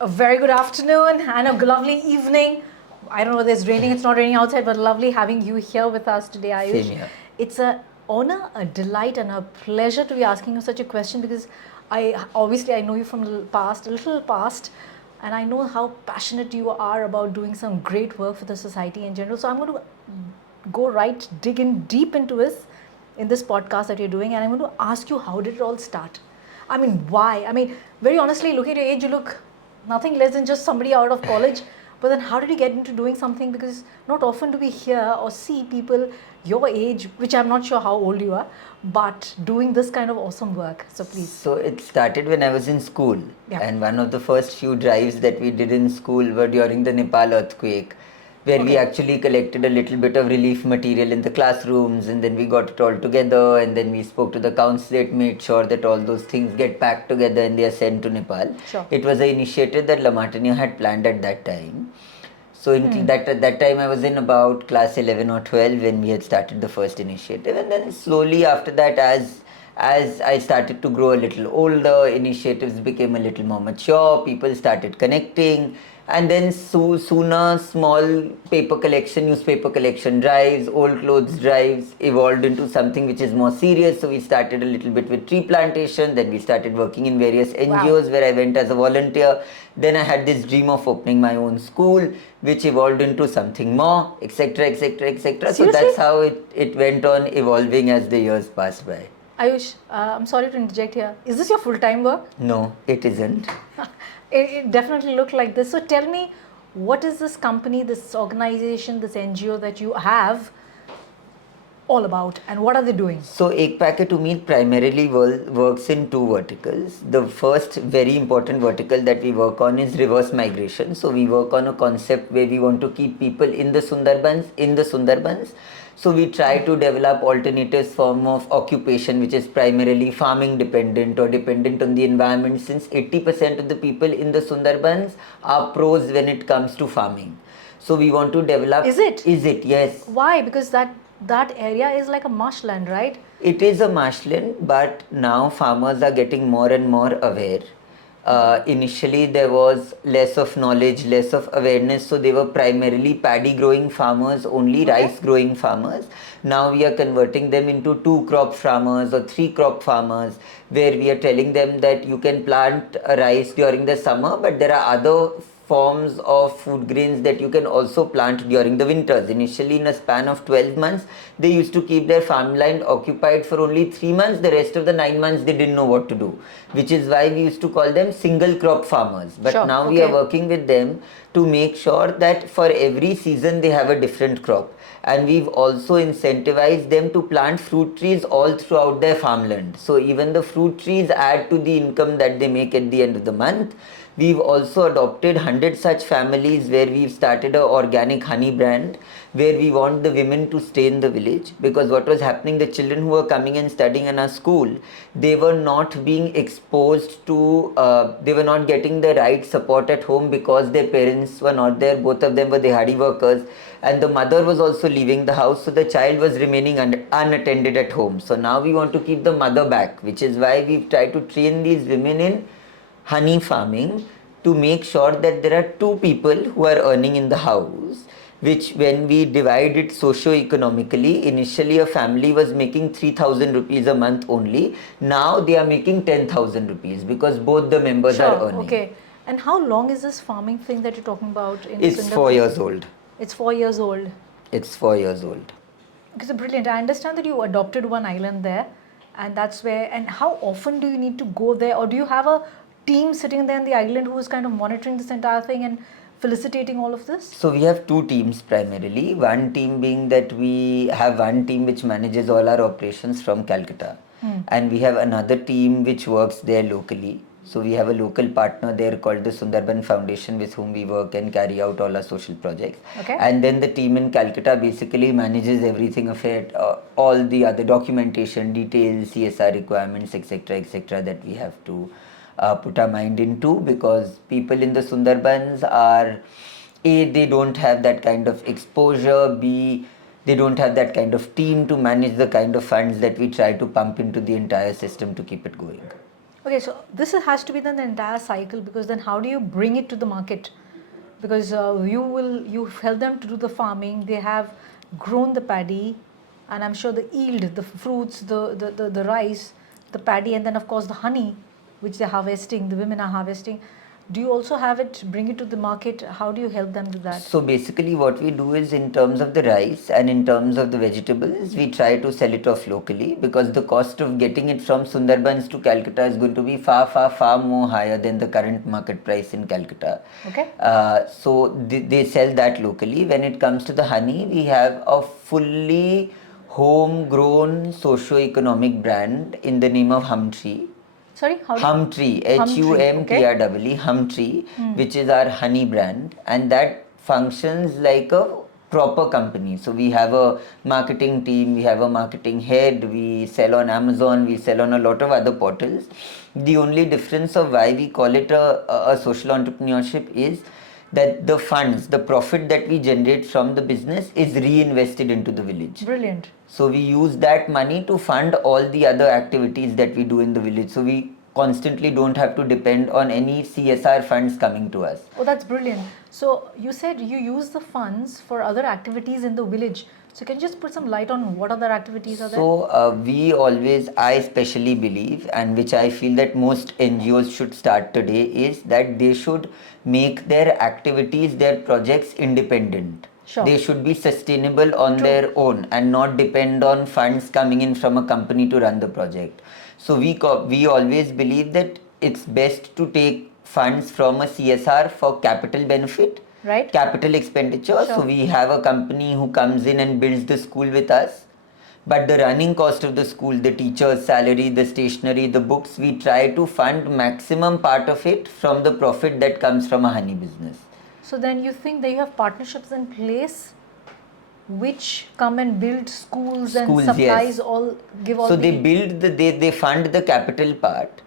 A very good afternoon and a lovely evening. I don't know whether it's raining, it's not raining outside, but lovely having you here with us today, Ayush. Same here. It's a honor, a delight, and a pleasure to be asking you such a question because I know you from a little past, and I know how passionate you are about doing some great work for the society in general. So I'm going to dig in deep into this podcast that you're doing, and I'm going to ask you, how did it all start? I mean, why? I mean, very honestly, looking at your age, you look nothing less than just somebody out of college. But then, how did you get into doing something? Because not often do we hear or see people your age, which I'm not sure how old you are, but doing this kind of awesome work. So please. So it started when I was in school, Yeah. and one of the first few drives that we did in school were during the Nepal earthquake, where we Okay. actually collected a little bit of relief material in the classrooms, and then we got it all together, and then we spoke to the consulate, made sure that all those things get packed together and they are sent to Nepal. Sure. It was an initiative that La Martiniere had planned at that time. So at that time I was in about class 11 or 12 when we had started the first initiative, and then slowly after that, as I started to grow a little older, initiatives became a little more mature, people started connecting, and then sooner small newspaper collection drives, old clothes drives evolved into something which is more serious. So we started a little bit with tree plantation, then we started working in various NGOs where I went as a volunteer. Then I had this dream of opening my own school, which evolved into something more, etc., etc., etc. So that's how it went on evolving as the years passed by. Ayush, I'm sorry to interject here. Is this your full-time work? No, it isn't. It definitely looked like this. So tell me, what is this company, this organization, this NGO that you have all about, and what are they doing? So Ek Packet Umeed primarily works in two verticals. The first very important vertical that we work on is reverse migration. So we work on a concept where we want to keep people in the Sundarbans. So we try to develop alternatives form of occupation which is primarily farming dependent or dependent on the environment, since 80% of the people in the Sundarbans are pros when it comes to farming. So we want to develop. Is it? Is it? Yes. Why? Because that area is like a marshland, right? It is a marshland, but now farmers are getting more and more aware. Initially, there was less of knowledge, less of awareness, so they were primarily paddy growing farmers, only rice growing farmers. Now we are converting them into 2-crop farmers or 3-crop farmers, where we are telling them that you can plant rice during the summer, but there are other forms of food grains that you can also plant during the winters. Initially, in a span of 12 months, they used to keep their farmland occupied for only 3 months. The rest of the 9 months, they didn't know what to do, which is why we used to call them single crop farmers. But now we are working with them to make sure that for every season, they have a different crop. And we've also incentivized them to plant fruit trees all throughout their farmland. So even the fruit trees add to the income that they make at the end of the month. We've also adopted 100 such families where we've started an organic honey brand, where we want the women to stay in the village, because what was happening, the children who were coming and studying in our school, they were not being exposed to, they were not getting the right support at home because their parents were not there. Both of them were dehadi workers, and the mother was also leaving the house, so the child was remaining unattended at home. So now we want to keep the mother back, which is why we've tried to train these women in honey farming to make sure that there are two people who are earning in the house, which when we divide it socio-economically, initially a family was making 3,000 rupees a month only. Now they are making 10,000 rupees because both the members are earning. Okay. And how long is this farming thing that you're talking about? It's 4 years old. It's 4 years old. It's 4 years old. Okay, so brilliant. I understand that you adopted one island there, and that's where. And how often do you need to go there, or do you have a team sitting there on the island who is kind of monitoring this entire thing and facilitating all of this? So we have two teams primarily. One team being that we have one team which manages all our operations from Calcutta, and we have another team which works there locally. So we have a local partner there called the Sundarban Foundation, with whom we work and carry out all our social projects. And then the team in Calcutta basically manages everything of it, all the other documentation, details, CSR requirements, etc., that we have to put our mind into, because people in the Sundarbans are, A, they don't have that kind of exposure, B, they don't have that kind of team to manage the kind of funds that we try to pump into the entire system to keep it going. Okay, so this has to be then the entire cycle, because then how do you bring it to the market? Because you help them to do the farming, they have grown the paddy, and I'm sure the yield, the fruits, the rice, the paddy, and then of course the honey, which they're harvesting, the women are harvesting. Do you also have it, bring it to the market? How do you help them do that? So basically, what we do is, in terms of the rice and in terms of the vegetables, we try to sell it off locally, because the cost of getting it from Sundarbans to Calcutta is going to be far, far, far more higher than the current market price in Calcutta. Okay. So they sell that locally. When it comes to the honey, we have a fully homegrown socio-economic brand in the name of Humtree. Sorry, how? Humtree, okay. Humtree, Humtree, which is our honey brand, and that functions like a proper company. So we have a marketing team, we have a marketing head, we sell on Amazon, we sell on a lot of other portals. The only difference of why we call it a social entrepreneurship is that the funds, the profit that we generate from the business is reinvested into the village. Brilliant. So we use that money to fund all the other activities that we do in the village. So we constantly don't have to depend on any CSR funds coming to us. Oh, that's brilliant. So you said you use the funds for other activities in the village. So can you just put some light on what other activities are there? So I especially believe, and which I feel that most NGOs should start today, is that they should make their activities, their projects independent. Sure. They should be sustainable on their own and not depend on funds coming in from a company to run the project. So we always believe that it's best to take funds from a CSR for capital benefit, Right. capital expenditure. Sure. So we have a company who comes in and builds the school with us. But the running cost of the school, the teacher's salary, the stationery, the books, we try to fund maximum part of it from the profit that comes from a honey business. So then you think that you have partnerships in place which come and build schools and Schools, supplies, yes. all give all So the... they fund the capital part,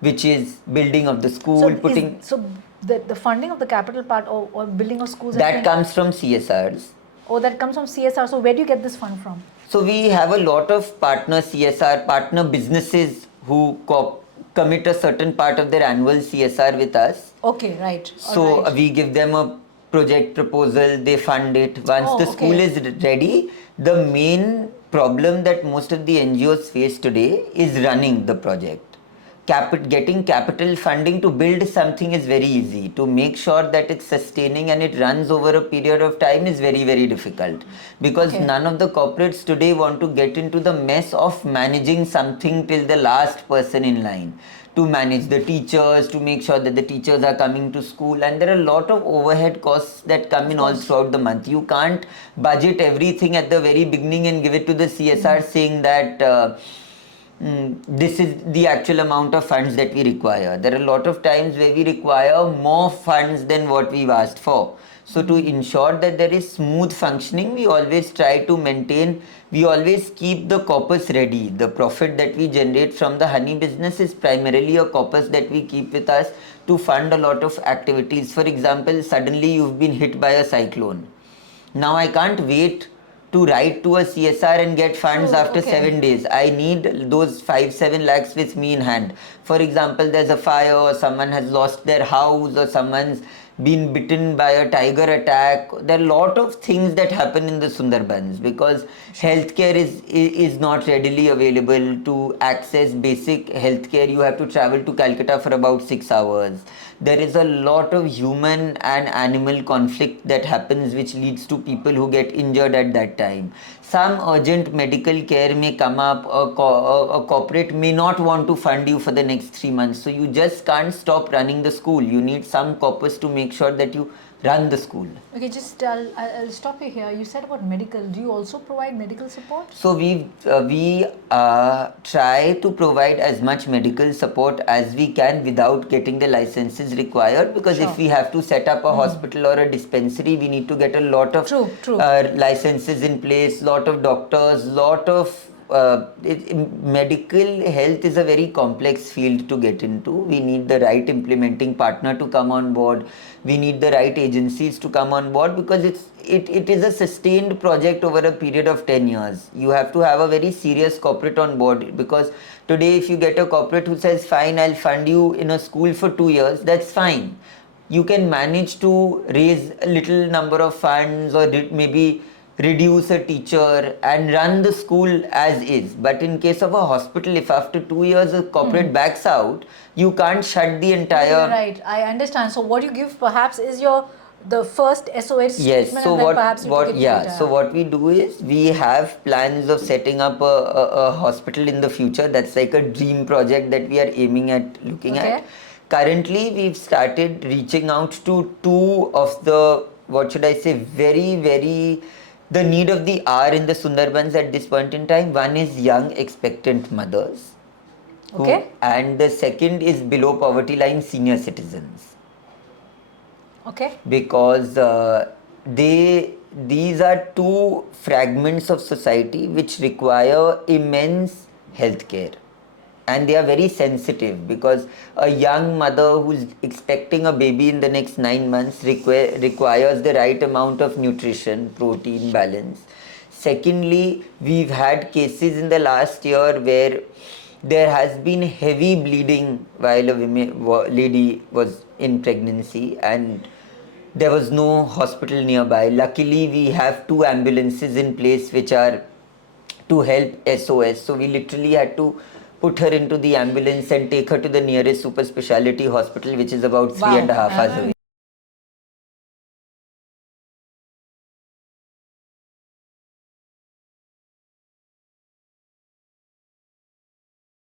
which is building of the school, So putting... so the funding of the capital part, or building of schools... That comes from CSRs. Oh, that comes from CSR. So where do you get this fund from? So we have a lot of partner CSR, partner businesses who commit a certain part of their annual CSR with us. Okay, right. So Alright. we give them a project proposal, they fund it. Once Oh, the school okay. is ready, the main problem that most of the NGOs face today is running the project. Getting capital funding to build something is very easy. To make sure that it's sustaining and it runs over a period of time is very, very difficult. Because Okay. none of the corporates today want to get into the mess of managing something till the last person in line. To manage the teachers, to make sure that the teachers are coming to school, and there are a lot of overhead costs that come in all throughout the month. You can't budget everything at the very beginning and give it to the CSR saying that this is the actual amount of funds that we require. There are a lot of times where we require more funds than what we've asked for. So to ensure that there is smooth functioning, we always try to maintain, we always keep the corpus ready. The profit that we generate from the honey business is primarily a corpus that we keep with us to fund a lot of activities. For example, suddenly you've been hit by a cyclone. Now I can't wait to write to a CSR and get funds after 7 days. I need those 5-7 lakhs with me in hand. For example, there's a fire, or someone has lost their house, or someone's been bitten by a tiger attack. There are a lot of things that happen in the Sundarbans because healthcare is not readily available. To access basic healthcare, you have to travel to Calcutta for about 6 hours. There is a lot of human and animal conflict that happens, which leads to people who get injured at that time. Some urgent medical care may come up, a corporate may not want to fund you for the next 3 months. So you just can't stop running the school. You need some corpus to make sure that you run the school. Okay, just I'll stop you here. You said about medical. Do you also provide medical support? So we try to provide as much medical support as we can without getting the licenses required, because if we have to set up a hospital or a dispensary, we need to get a lot of licenses in place, lot of doctors, lot of medical health is a very complex field to get into. We need the right implementing partner to come on board. We need the right agencies to come on board, because it is a sustained project over a period of 10 years. You have to have a very serious corporate on board, because today if you get a corporate who says, fine, I'll fund you in a school for 2 years, that's fine. You can manage to raise a little number of funds, or maybe reduce a teacher and run the school as is. But in case of a hospital, if after 2 years a corporate backs out, you can't shut the entire. You're right. I understand. So what you give perhaps is the first SOS Yes. treatment, So and then perhaps you take it later. So what we do is we have plans of setting up a hospital in the future. That's like a dream project that we are aiming at looking Okay. at. Currently, we've started reaching out to two of the, what should I say, very the need of the hour in the Sundarbans at this point in time. One is young expectant mothers. Okay. And the second is below poverty line senior citizens. Okay. Because these are two fragments of society which require immense healthcare, and they are very sensitive, because a young mother who's expecting a baby in the next 9 months requires the right amount of nutrition, protein, balance. Secondly, we've had cases in the last year where there has been heavy bleeding while a lady was in pregnancy, and there was no hospital nearby. Luckily, we have 2 ambulances in place which are to help SOS. So we literally had to put her into the ambulance and take her to the nearest super speciality hospital, which is about 3.5 hours away.